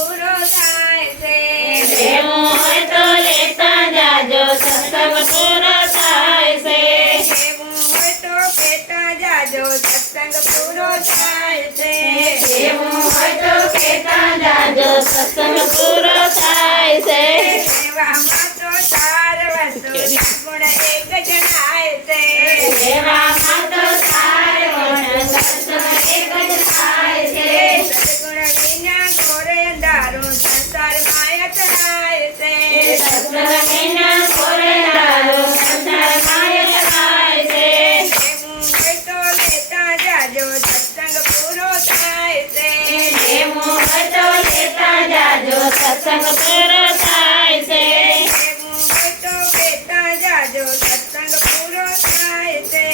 પૂરો થાય છે. લેવું હોય તો લેતા જાજો સત્સંગ પૂરો થાય છે. લેવું હોય તો કહેતા જાજો સત્સંગ પૂરો થાય છે. લેવું હોય તો કહેતા જાજો સત્સંગ પૂરો થાય છે. લેવામાં તો 4 વસ્તુ સદગુણ એક જણાય છે. લેવામાં તો 4 ગુણ સત્સંગ એક જ થાય છે. સદગુણ વિના ઘોર અંધારું સંસારમાં અથડાય છે. સત્સંગ વિના ઘોર અંધારું સંસારમાં અથડાય છે. લેવું હોય તો લેતા જાજો સત્સંગ પૂરો થાય છે. લેવું હોય તો લેતા જાજો સત્સંગ પૂરો થાય છે. લેવું હોય તો કહેતા જાજો સત્સંગ પૂરો થાય છે.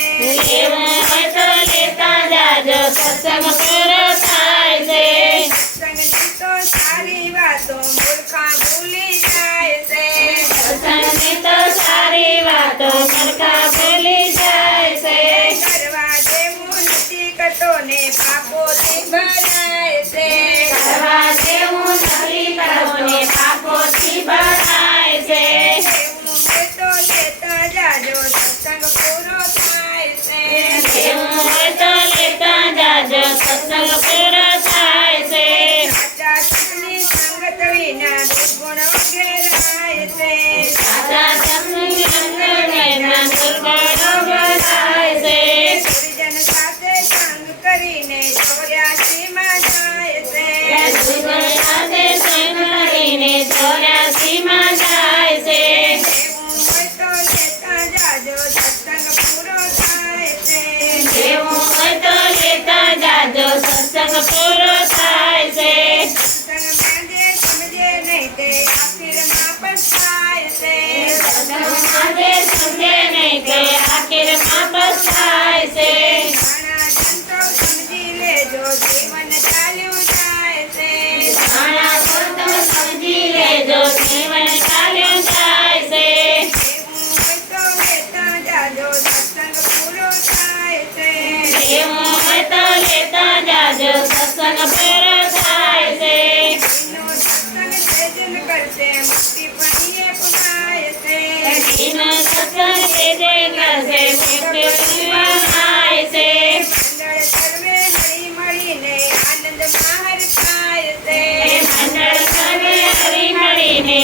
લેવું હોય તો લેતા જાજો સત્સંગ પૂરો થાય છે. સત્સંગની તો સારી વાતો મૂર્ખા ભૂલી જાય છે. સત્સંગની તો સારી વાતો મૂર્ખા ભૂલી જાય છે. કરવા જેવું નથી કરતો ને પાપોથી ભરાય છે. કરવા જેવું નથી કરવું ને પાપોથી ભરાય છે. લેવું હોય તો લેતા જાજો સત્સંગ પૂરો થાય છે. લેવું હોય તો લેતા જાજો સત્સંગ પૂરો થાય છે. સાચા સત્સંગની સંગત વિના દુર્ગુણ ઘેરાય છે. સાચા સત્સંગની અંદર વિના દુર્ગુણો ભરાય છે. ગુરુજન સાથે સંગ કરીને 84માં જાય છે. દુર્ગુણ સાથે સંગ કરીને 84માં જાય છે. લેવું હોય તો લેતા જાજો સત્સંગ પૂરો થાય છે. લેવું હોય તો લેતા જાજો સત્સંગ પૂરો થાય છે. સત્સંગમાં જે સમજે નહીં તે આખીરમાં પછતાય છે. સત્સંગમાં જે સમજે નહીં તે આખીરમાં પછતાય છે. ઘણા જન તો સમજી લેજો જીવન ચાલ્યું જાય છે. ઘણા તો સમજી લેજો જીવન ચાલ્યું જાય છે. લેવું હોય તો લેતા જાજો સત્સંગ પૂરો થાય છે. લેવું હોય તો લેતા જાજો સત્સંગ પૂરો થાય છે. એનો સત્સંગ સર્જન કરશે મુક્તિ પણ એ પુરાય છે. એનો સત્સંગ જે કરશે મુક્તિ થાય છે. મંડળ સર્વે હળી મળીને આનંદમાં હરખાય છે. મંડળ સર્વે હળી મળીને